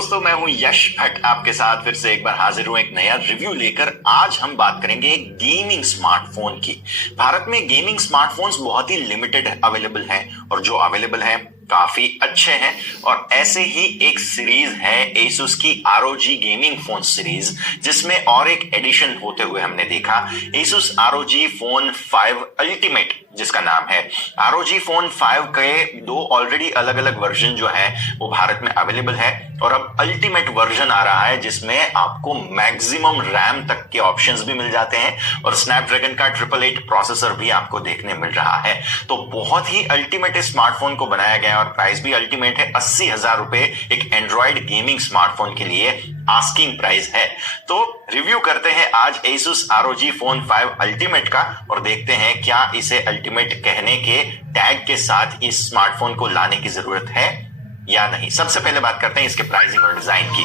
दोस्तों, मैं हूं यश भट्ट आपके साथ फिर से एक बार हाजिर हूं एक नया रिव्यू लेकर। आज हम बात करेंगे एक गेमिंग स्मार्टफोन की। भारत में गेमिंग स्मार्टफोन्स बहुत ही लिमिटेड अवेलेबल हैं और जो अवेलेबल हैं काफी अच्छे हैं। और ऐसे ही एक सीरीज है Asus की ROG गेमिंग फोन सीरीज, जिसमें और एक एडिशन होते हुए हमने देखा Asus ROG फोन 5 अल्टीमेट, जिसका नाम है। ROG फोन 5 के दो ऑलरेडी अलग अलग वर्जन जो है वो भारत में अवेलेबल है और अब अल्टीमेट वर्जन आ रहा है जिसमें आपको मैक्सिमम रैम तक के ऑप्शंस भी मिल जाते हैं और स्नैपड्रैगन का 888 प्रोसेसर भी आपको देखने मिल रहा है। तो बहुत ही अल्टीमेट स्मार्टफोन को बनाया गया और प्राइस भी अल्टीमेट है। 80,000 रुपए एक एंड्रॉइड गेमिंग स्मार्टफोन के लिए आस्किंग प्राइस है। तो रिव्यू करते हैं आज Asus ROG फोन 5 अल्टीमेट का और देखते हैं क्या इसे अल्टीमेट कहने के टैग के साथ इस स्मार्टफोन को लाने की जरूरत है या नहीं। सबसे पहले बात करते हैं इसके प्राइसिंग और डिजाइन की।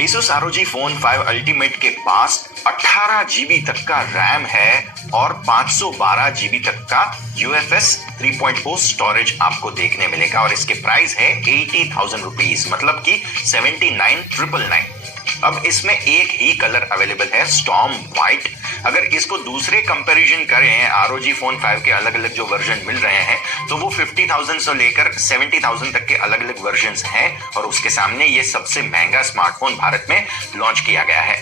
Asus ROG फोन 5 अल्टीमेट के पास 18 GB तक का रैम है और 512 GB तक का UFS 3.0 स्टोरेज आपको देखने मिलेगा और इसके प्राइस है 80,000 रुपीज, मतलब कि 79,999। अब इसमें एक ही कलर अवेलेबल है, स्टॉर्म व्हाइट। अगर इसको दूसरे कंपैरिजन करें ROG फोन 5 के अलग अलग जो वर्जन मिल रहे हैं तो वो 50,000 से लेकर 70,000 तक के अलग अलग वर्जन हैं और उसके सामने ये सबसे महंगा स्मार्टफोन भारत में लॉन्च किया गया है।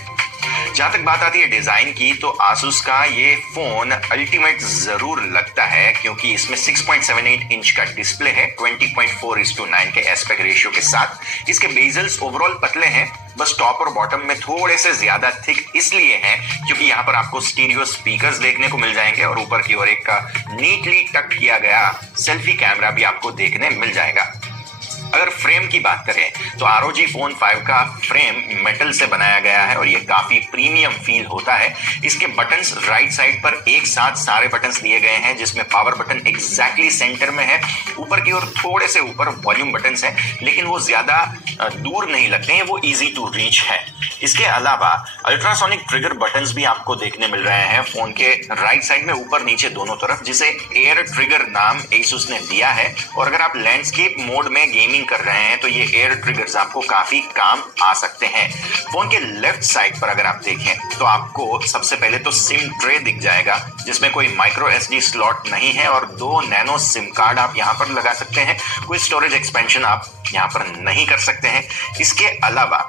जहां तक बात आती है डिजाइन की तो Asus का ये फोन अल्टीमेट जरूर लगता है क्योंकि इसमें 6.78 इंच का डिस्प्ले है 20.4:9 के एस्पेक्ट रेशियो के साथ। इसके बेजल्स ओवरऑल पतले हैं, बस टॉप और बॉटम में थोड़े से ज्यादा थिक इसलिए हैं क्योंकि यहाँ पर आपको स्टीरियो स्पीकर्स देखने को मिल जाएंगे और ऊपर की ओर एक नीटली टक किया गया सेल्फी कैमरा भी आपको देखने मिल जाएगा। अगर फ्रेम की बात करें तो ROG फोन 5 का फ्रेम मेटल से बनाया गया है और ये काफी प्रीमियम फील होता है। इसके बटन्स राइट साइड पर एक साथ सारे बटन्स दिए गए हैं जिसमें पावर बटन एग्जैक्टली सेंटर में है। ऊपर की ओर थोड़े से ऊपर वॉल्यूम बटन्स हैं लेकिन वो ज्यादा दूर नहीं लगते हैं, वो इजी टू रीच है। इसके अलावा अल्ट्रासोनिक ट्रिगर बटन्स भी आपको देखने मिल रहे हैं फोन के राइट साइड में ऊपर नीचे दोनों तरफ, जिसे एयर ट्रिगर नाम Asus ने दिया है। और अगर आप लैंडस्केप मोड में गेमिंग कर रहे हैं तो ये एयर ट्रिगर्स आपको काफी काम आ सकते हैं। फोन के लेफ्ट साइड पर अगर आप देखें तो आपको सबसे पहले तो सिम ट्रे दिख जाएगा जिसमें कोई माइक्रो SD स्लॉट नहीं है और 2 नैनो सिम कार्ड आप यहां पर लगा सकते हैं। कोई स्टोरेज एक्सपेंशन आप यहां पर नहीं कर सकते हैं। इसके अलावा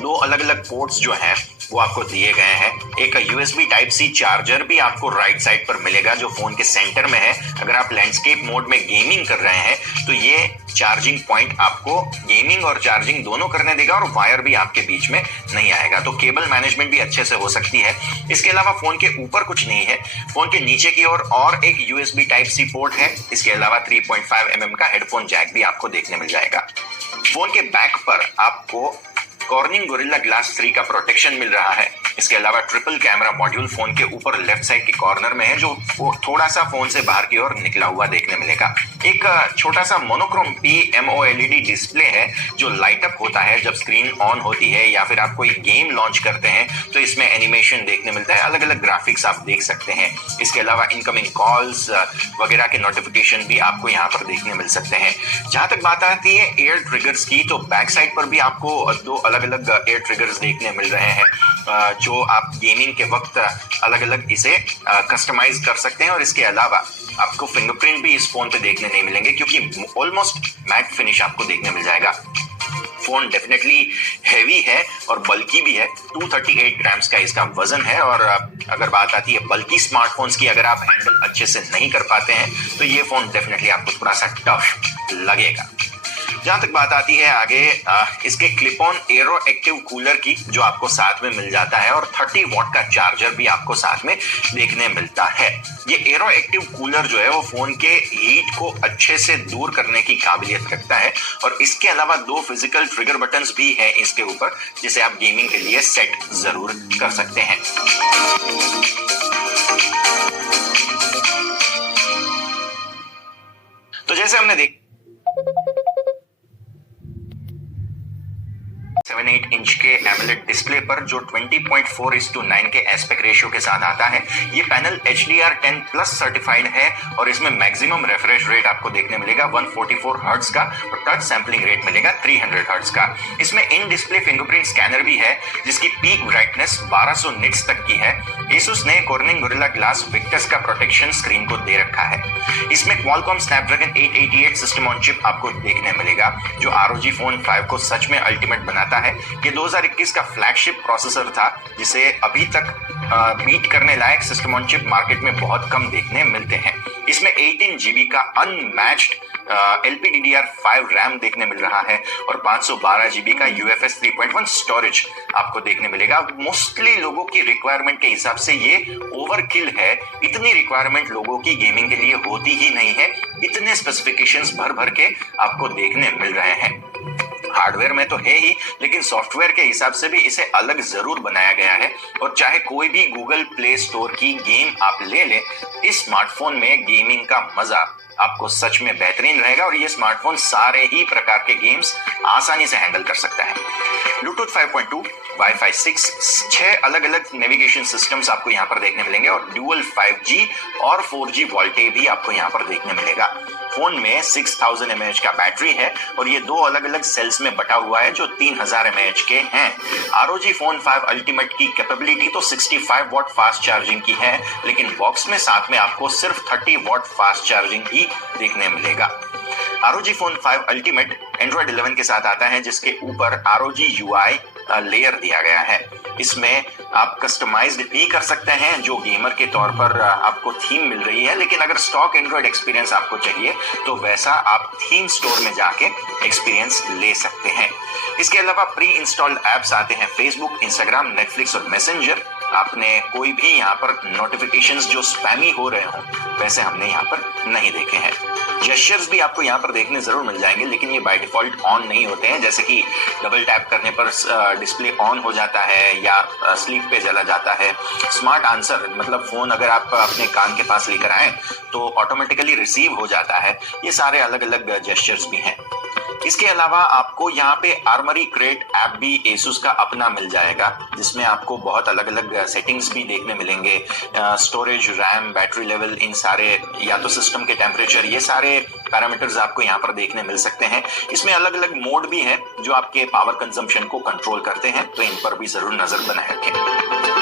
2 अलग अलग पोर्ट्स जो हैं वो आपको दिए गए हैं। एक USB Type-C चार्जर भी आपको राइट साइड पर मिलेगा जो फोन के सेंटर में है। अगर आप लैंडस्केप मोड में गेमिंग कर रहे हैं तो ये चार्जिंग पॉइंट आपको गेमिंग और चार्जिंग दोनों करने देगा और वायर भी आपके बीच में नहीं आएगा, तो केबल मैनेजमेंट भी अच्छे से हो सकती है। इसके अलावा फोन के ऊपर कुछ नहीं है। फोन के नीचे की ओर और एक USB Type-C पोर्ट है। इसके अलावा 3.5 mm का हेडफोन जैक भी आपको देखने मिल जाएगा। फोन के बैक पर आपको कॉर्निंग गोरिल्ला ग्लास 3 का प्रोटेक्शन मिल रहा है। इसके अलावा ट्रिपल कैमरा मॉड्यूल फोन के ऊपर लेफ्ट साइड के कॉर्नर में है जो थोड़ा सा फोन से बाहर की ओर निकला हुआ देखने मिलेगा। एक छोटा सा मोनोक्रोम PMOLED डिस्प्ले है जो लाइट अप होता है जब स्क्रीन ऑन होती है या फिर आप कोई गेम लॉन्च करते हैं तो इसमें एनिमेशन देखने मिलता है, अलग अलग ग्राफिक्स आप देख सकते हैं। इसके अलावा इनकमिंग कॉल्स वगैरह के नोटिफिकेशन भी आपको यहाँ पर देखने मिल सकते हैं। जहां तक बात आती है एयर ट्रिगर्स की तो बैक साइड पर भी आपको 2 अलग अलग एयर ट्रिगर्स देखने मिल रहे हैं जो आप गेमिंग के वक्त अलग अलग इसे कस्टमाइज कर सकते हैं। और इसके अलावा आपको फिंगरप्रिंट भी इस फोन पे देखने नहीं मिलेंगे क्योंकि ऑलमोस्ट मैट फिनिश आपको देखने मिल जाएगा। फोन डेफिनेटली हैवी है और बल्की भी है। 238 ग्राम्स का इसका वजन है और अगर बात आती है बल्कि स्मार्टफोन्स की, अगर आप हैंडल अच्छे से नहीं कर पाते हैं तो ये फोन डेफिनेटली आपको थोड़ा सा टफ लगेगा। जहां तक बात आती है आगे इसके clip on arrow active cooler की जो आपको साथ में मिल जाता है और 30 वॉट का चार्जर भी आपको साथ में देखने मिलता है। ये एरो एक्टिव कूलर जो है वो फोन के हीट को अच्छे से दूर करने की काबिलियत रखता है और इसके अलावा 2 फिजिकल ट्रिगर बटन्स भी हैं इसके ऊपर जिसे आप गेमिंग के लिए सेट जरूर कर सकते हैं। तो जैसे हमने 6.8 इंच के एमोलेड डिस्प्ले पर जो 20.4:9 के एस्पेक्ट रेशियो के साथ आता है। ये पैनल HDR10 प्लस सर्टिफाइड है और इसमें मैक्सिमम रिफ्रेश रेट आपको देखने मिलेगा 144 हर्ट्ज का और टच सैंपलिंग रेट मिलेगा 300 हर्ट्ज का। इसमें इन डिस्प्ले फिंगरप्रिंट स्कैनर भी है जिसकी पीक ब्राइटनेस 1200 निट्स तक की है। Asus ने Corning Gorilla Glass Victus का प्रोटेक्शन स्क्रीन को दे रखा है। इसमें Qualcomm Snapdragon 888 system on chip आपको देखने मिलेगा जो ROG Phone 5 को सच में अल्टीमेट बनाता है। ये 2021 का फ्लैगशिप प्रोसेसर था जिसे अभी तक बीट करने लायक सिस्टम ऑन चिप मार्केट में बहुत कम देखने मिलते हैं। इसमें 18 GB का अनमैच्ड LPDDR5 रैम देखने मिल रहा है और 512 GB का UFS 3.1 स्टोरेज आपको देखने मिलेगा। मोस्टली लोगों की रिक्वायरमेंट के हिसाब से ये ओवरकिल है। इतनी रिक्वायरमेंट लोगों की गेमिंग के लिए होती ही नहीं है। इतने स्पेसिफिकेशंस भर भर के आपको देखने मिल रहे हैं। हार्डवेयर में तो है ही, लेकिन सॉफ्टवेयर के हिसाब से भी इसे अलग जरूर बनाया गया है। और चाहे कोई भी गूगल प्ले स्टोर की गेम आप ले लें, इस स्मार्टफोन में गेमिंग का मजा आपको सच में बेहतरीन रहेगा और ये स्मार्टफोन सारे ही प्रकार के गेम्स आसानी से हैंडल कर सकता है। ब्लूटूथ 5.2, वाईफाई 6, 6 अलग अलग नेविगेशन सिस्टम्स आपको यहाँ पर देखने मिलेंगे और ड्यूअल 5G और 4G वोल्टे भी आपको यहाँ पर देखने मिलेगा। फोन में 6000 mAh का बैटरी है और ये 2 अलग अलग सेल्स में बटा हुआ है जो 3000 mAh के हैं। ROG Phone 5 अल्टीमेट की कैपेबिलिटी तो 65 वॉट फास्ट चार्जिंग की है, लेकिन बॉक्स में साथ में आपको सिर्फ 30 वॉट फास्ट चार्जिंग ही देखने मिलेगा। ROG Phone 5 अल्टीमेट Android 11 के साथ आता है जिसके ऊपर ROG UI लेयर दिया गया है। इसमें आप कस्टमाइज्ड भी कर सकते हैं जो गेमर के तौर पर आपको थीम मिल रही है, लेकिन अगर स्टॉक एंड्रॉइड एक्सपीरियंस आपको चाहिए तो वैसा आप थीम स्टोर में जाके एक्सपीरियंस ले सकते हैं। इसके अलावा प्री इंस्टॉल्ड एप्स आते हैं फेसबुक, इंस्टाग्राम, नेटफ्लिक्स और मैसेंजर। आपने कोई भी यहाँ पर नोटिफिकेशंस जो स्पैमी हो रहे हो वैसे हमने यहाँ पर नहीं देखे हैं। जेस्चर्स भी आपको यहाँ पर देखने जरूर मिल जाएंगे, लेकिन ये बाय डिफॉल्ट ऑन नहीं होते हैं। जैसे कि डबल टैप करने पर डिस्प्ले ऑन हो जाता है या स्लीप पे चला जाता है। स्मार्ट आंसर मतलब फोन अगर आप अपने कान के पास लेकर आए तो ऑटोमेटिकली रिसीव हो जाता है। ये सारे अलग अलग जेस्चर्स भी हैं। इसके अलावा आपको यहाँ पे आर्मरी क्रेट ऐप भी Asus का अपना मिल जाएगा जिसमें आपको बहुत अलग अलग सेटिंग्स भी देखने मिलेंगे। स्टोरेज, रैम, बैटरी लेवल, इन सारे या तो सिस्टम के टेम्परेचर, ये सारे पैरामीटर्स आपको यहाँ पर देखने मिल सकते हैं। इसमें अलग अलग मोड भी हैं जो आपके पावर कंजम्पशन को कंट्रोल करते हैं, तो इन पर भी जरूर नजर बनाए रखें।